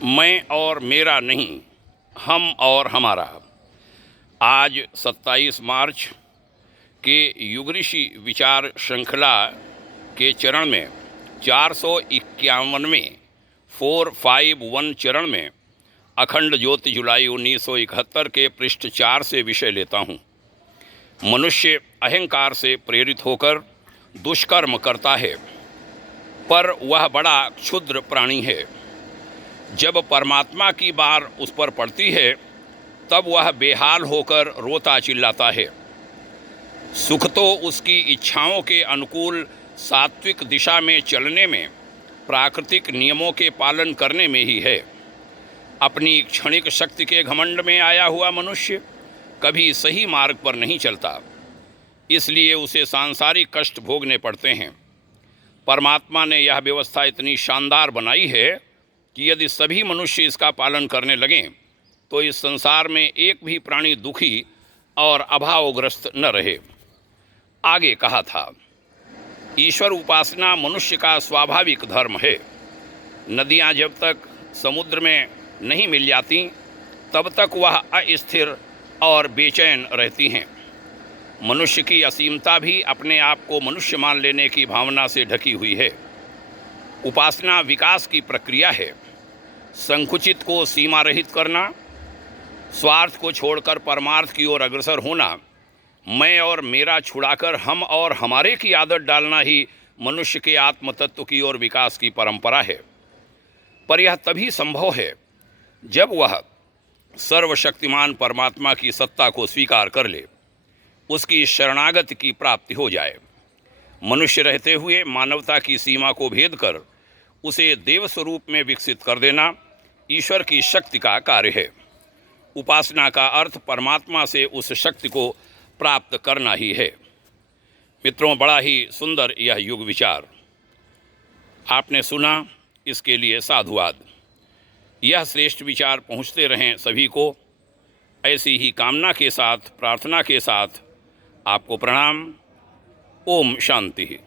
मैं और मेरा नहीं, हम और हमारा। आज 27 मार्च के युग ऋषि विचार श्रृंखला के चरण में 451वें 451 चरण में अखंड ज्योति जुलाई 1971 के पृष्ठ 4 से विषय लेता हूँ। मनुष्य अहंकार से प्रेरित होकर दुष्कर्म करता है, पर वह बड़ा क्षुद्र प्राणी है। जब परमात्मा की बार उस पर पड़ती है तब वह बेहाल होकर रोता चिल्लाता है। सुख तो उसकी इच्छाओं के अनुकूल सात्विक दिशा में चलने में, प्राकृतिक नियमों के पालन करने में ही है। अपनी क्षणिक शक्ति के घमंड में आया हुआ मनुष्य कभी सही मार्ग पर नहीं चलता, इसलिए उसे सांसारिक कष्ट भोगने पड़ते हैं। परमात्मा ने यह व्यवस्था इतनी शानदार बनाई है कि यदि सभी मनुष्य इसका पालन करने लगें तो इस संसार में एक भी प्राणी दुखी और अभावग्रस्त न रहे। आगे कहा था, ईश्वर उपासना मनुष्य का स्वाभाविक धर्म है। नदियाँ जब तक समुद्र में नहीं मिल जाती तब तक वह अस्थिर और बेचैन रहती हैं। मनुष्य की असीमता भी अपने आप को मनुष्य मान लेने की भावना से ढकी हुई है। उपासना विकास की प्रक्रिया है। संकुचित को सीमा रहित करना, स्वार्थ को छोड़कर परमार्थ की ओर अग्रसर होना, मैं और मेरा छुड़ाकर हम और हमारे की आदत डालना ही मनुष्य के आत्म तत्व की ओर विकास की परंपरा है। पर यह तभी संभव है जब वह सर्वशक्तिमान परमात्मा की सत्ता को स्वीकार कर ले, उसकी शरणागति की प्राप्ति हो जाए। मनुष्य रहते हुए मानवता की सीमा को भेद कर उसे देव स्वरूप में विकसित कर देना ईश्वर की शक्ति का कार्य है। उपासना का अर्थ परमात्मा से उस शक्ति को प्राप्त करना ही है। मित्रों, बड़ा ही सुंदर यह युग विचार आपने सुना, इसके लिए साधुवाद। यह श्रेष्ठ विचार पहुँचते रहें सभी को। ऐसी ही कामना के साथ, प्रार्थना के साथ आपको प्रणाम। ओम शांति।